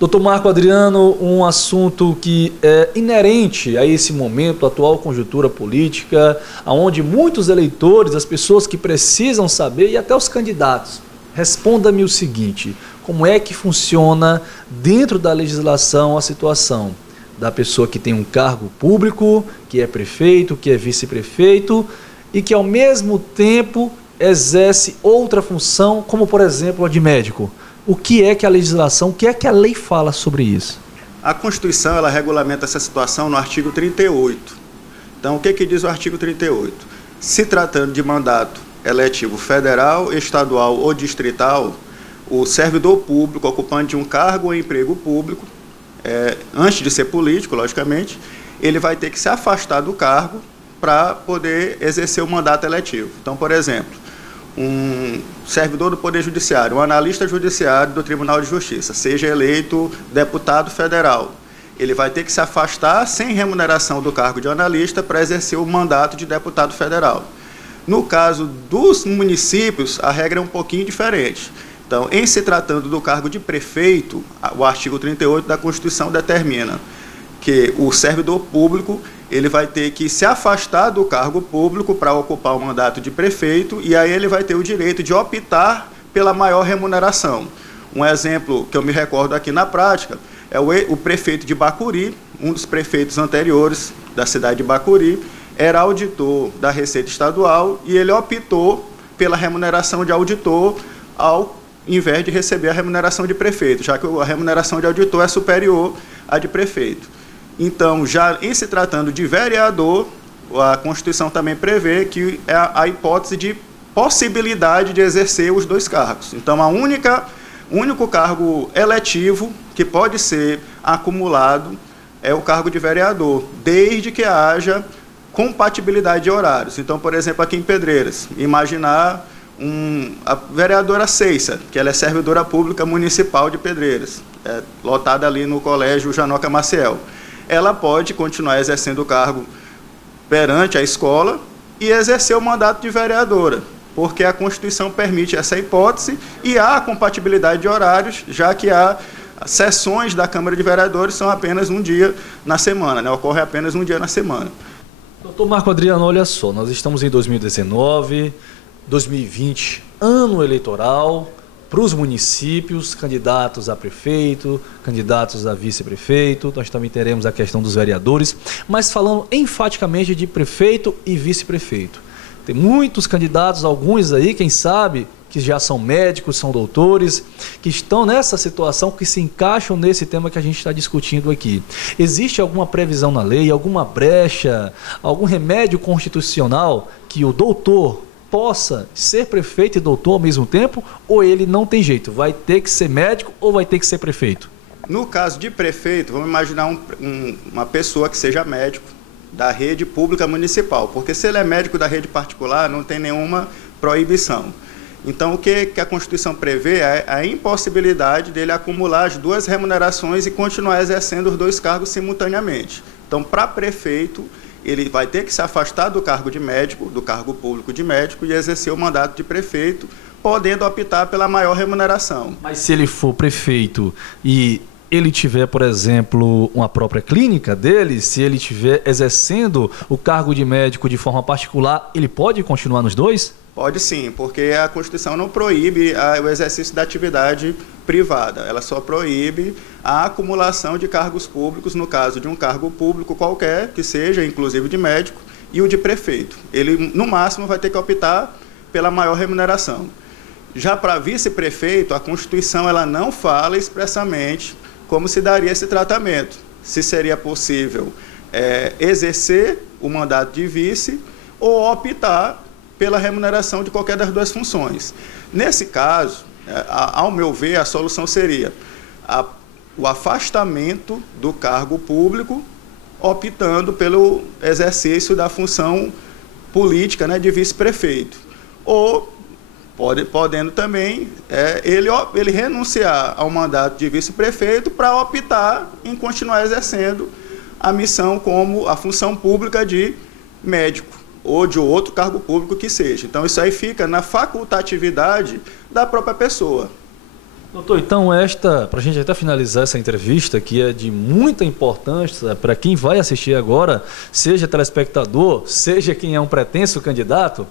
Doutor Marco Adriano, um assunto que é inerente a esse momento, a atual conjuntura política, onde muitos eleitores, as pessoas que precisam saber e até os candidatos, responda-me o seguinte: como é que funciona dentro da legislação a situação da pessoa que tem um cargo público, que é prefeito, que é vice-prefeito e que ao mesmo tempo exerce outra função, como por exemplo a de médico? O que é que a legislação, o que é que a lei fala sobre isso? A Constituição, ela regulamenta essa situação no artigo 38. Então, o que diz o artigo 38? Se tratando de mandato eletivo federal, estadual ou distrital, o servidor público ocupante de um cargo ou emprego público, antes de ser político, logicamente, ele vai ter que se afastar do cargo para poder exercer o mandato eletivo. Então, por exemplo, um servidor do Poder Judiciário, um analista judiciário do Tribunal de Justiça, seja eleito deputado federal, ele vai ter que se afastar sem remuneração do cargo de analista para exercer o mandato de deputado federal. No caso dos municípios, a regra é um pouquinho diferente. Então, em se tratando do cargo de prefeito, o artigo 38 da Constituição determina que o servidor público ele vai ter que se afastar do cargo público para ocupar o mandato de prefeito, e aí ele vai ter o direito de optar pela maior remuneração. Um exemplo que eu me recordo aqui na prática é o prefeito de Bacuri, um dos prefeitos anteriores da cidade de Bacuri, era auditor da Receita Estadual e ele optou pela remuneração de auditor ao invés de receber a remuneração de prefeito, já que a remuneração de auditor é superior à de prefeito. Então, já em se tratando de vereador, a Constituição também prevê que é a hipótese de possibilidade de exercer os dois cargos. Então, o único cargo eletivo que pode ser acumulado é o cargo de vereador, desde que haja compatibilidade de horários. Então, por exemplo, aqui em Pedreiras, imaginar a vereadora Ceissa, que ela é servidora pública municipal de Pedreiras, lotada ali no Colégio Janoca Maciel. Ela pode continuar exercendo o cargo perante a escola e exercer o mandato de vereadora, porque a Constituição permite essa hipótese e há compatibilidade de horários, já que há sessões da Câmara de Vereadores são apenas um dia na semana, né? Ocorre apenas um dia na semana. Doutor Marco Adriano, olha só, nós estamos em 2019, 2020, ano eleitoral, para os municípios, candidatos a prefeito, candidatos a vice-prefeito, nós também teremos a questão dos vereadores, mas falando enfaticamente de prefeito e vice-prefeito. Tem muitos candidatos, alguns aí, quem sabe, que já são médicos, são doutores, que estão nessa situação, que se encaixam nesse tema que a gente está discutindo aqui. Existe alguma previsão na lei, alguma brecha, algum remédio constitucional que o doutor possa ser prefeito e doutor ao mesmo tempo, ou ele não tem jeito, vai ter que ser médico ou vai ter que ser prefeito? No caso de prefeito, vamos imaginar uma pessoa que seja médico da rede pública municipal, porque se ele é médico da rede particular, não tem nenhuma proibição. Então, o que a Constituição prevê é a impossibilidade dele acumular as duas remunerações e continuar exercendo os dois cargos simultaneamente. Então, para prefeito, ele vai ter que se afastar do cargo de médico, do cargo público de médico, e exercer o mandato de prefeito, podendo optar pela maior remuneração. Mas se ele for prefeito e ele tiver, por exemplo, uma própria clínica dele, se ele estiver exercendo o cargo de médico de forma particular, ele pode continuar nos dois? Pode sim, porque a Constituição não proíbe o exercício da atividade privada, ela só proíbe a acumulação de cargos públicos, no caso de um cargo público qualquer, que seja, inclusive de médico, e o de prefeito. Ele, no máximo, vai ter que optar pela maior remuneração. Já para vice-prefeito, a Constituição ela não fala expressamente como se daria esse tratamento, se seria possível exercer o mandato de vice ou optar pela remuneração de qualquer das duas funções. Nesse caso, ao meu ver, a solução seria o afastamento do cargo público, optando pelo exercício da função política, né, de vice-prefeito. Ou, podendo também, ele renunciar ao mandato de vice-prefeito para optar em continuar exercendo a missão como a função pública de médico, ou de outro cargo público que seja. Então, isso aí fica na facultatividade da própria pessoa. Doutor, então para a gente até finalizar essa entrevista, que é de muita importância para quem vai assistir agora, seja telespectador, seja quem é um pretenso candidato,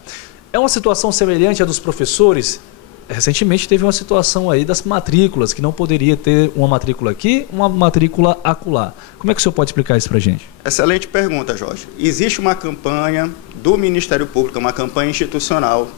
é uma situação semelhante à dos professores. Recentemente teve uma situação aí das matrículas, que não poderia ter uma matrícula aqui, uma matrícula acolá. Como é que o senhor pode explicar isso para a gente? Excelente pergunta, Jorge. Existe uma campanha do Ministério Público, uma campanha institucional,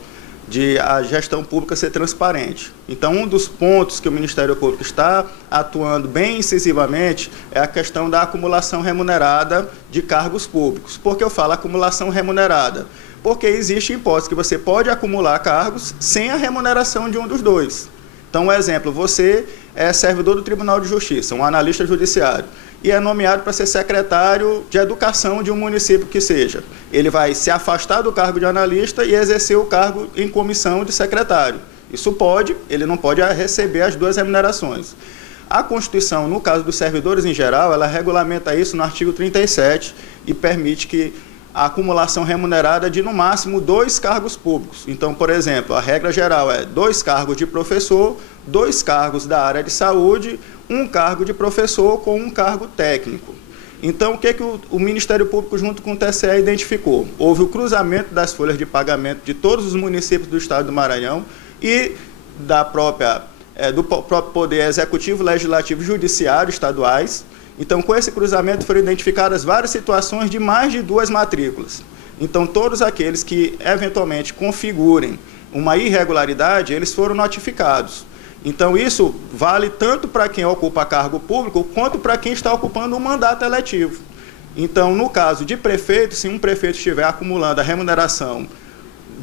de a gestão pública ser transparente. Então, um dos pontos que o Ministério Público está atuando bem incisivamente é a questão da acumulação remunerada de cargos públicos. Por que eu falo acumulação remunerada? Porque existe hipótese que você pode acumular cargos sem a remuneração de um dos dois. Então, um exemplo, você é servidor do Tribunal de Justiça, um analista judiciário, e é nomeado para ser secretário de educação de um município que seja. Ele vai se afastar do cargo de analista e exercer o cargo em comissão de secretário. Isso pode, ele não pode receber as duas remunerações. A Constituição, no caso dos servidores em geral, ela regulamenta isso no artigo 37 e permite que a acumulação remunerada de, no máximo, 2 cargos públicos. Então, por exemplo, a regra geral é 2 cargos de professor, 2 cargos da área de saúde, 1 cargo de professor com 1 cargo técnico. Então, o que o Ministério Público, junto com o TCE, identificou? Houve o cruzamento das folhas de pagamento de todos os municípios do estado do Maranhão e do próprio Poder Executivo, Legislativo e Judiciário estaduais. Então, com esse cruzamento foram identificadas várias situações de mais de 2 matrículas. Então, todos aqueles que eventualmente configurem uma irregularidade, eles foram notificados. Então, isso vale tanto para quem ocupa cargo público, quanto para quem está ocupando um mandato eletivo. Então, no caso de prefeito, se um prefeito estiver acumulando a remuneração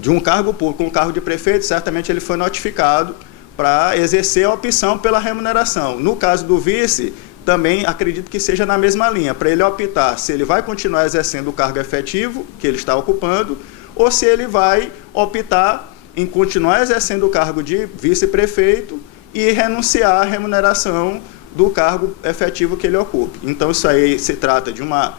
de um cargo público com um cargo de prefeito, certamente ele foi notificado para exercer a opção pela remuneração. No caso do vice, também acredito que seja na mesma linha, para ele optar se ele vai continuar exercendo o cargo efetivo que ele está ocupando, ou se ele vai optar em continuar exercendo o cargo de vice-prefeito e renunciar à remuneração do cargo efetivo que ele ocupe. Então, isso aí se trata de uma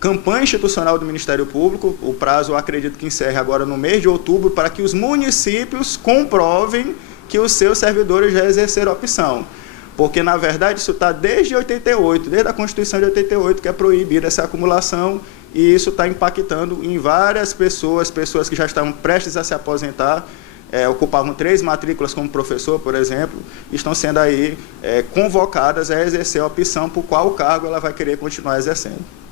campanha institucional do Ministério Público. O prazo, eu acredito que encerre agora no mês de outubro, para que os municípios comprovem que os seus servidores já exerceram a opção. Porque, na verdade, isso está desde 88, desde a Constituição de 88, que é proibida essa acumulação, e isso está impactando em várias pessoas que já estavam prestes a se aposentar, ocupavam 3 matrículas como professor, por exemplo, estão sendo aí convocadas a exercer a opção por qual cargo ela vai querer continuar exercendo.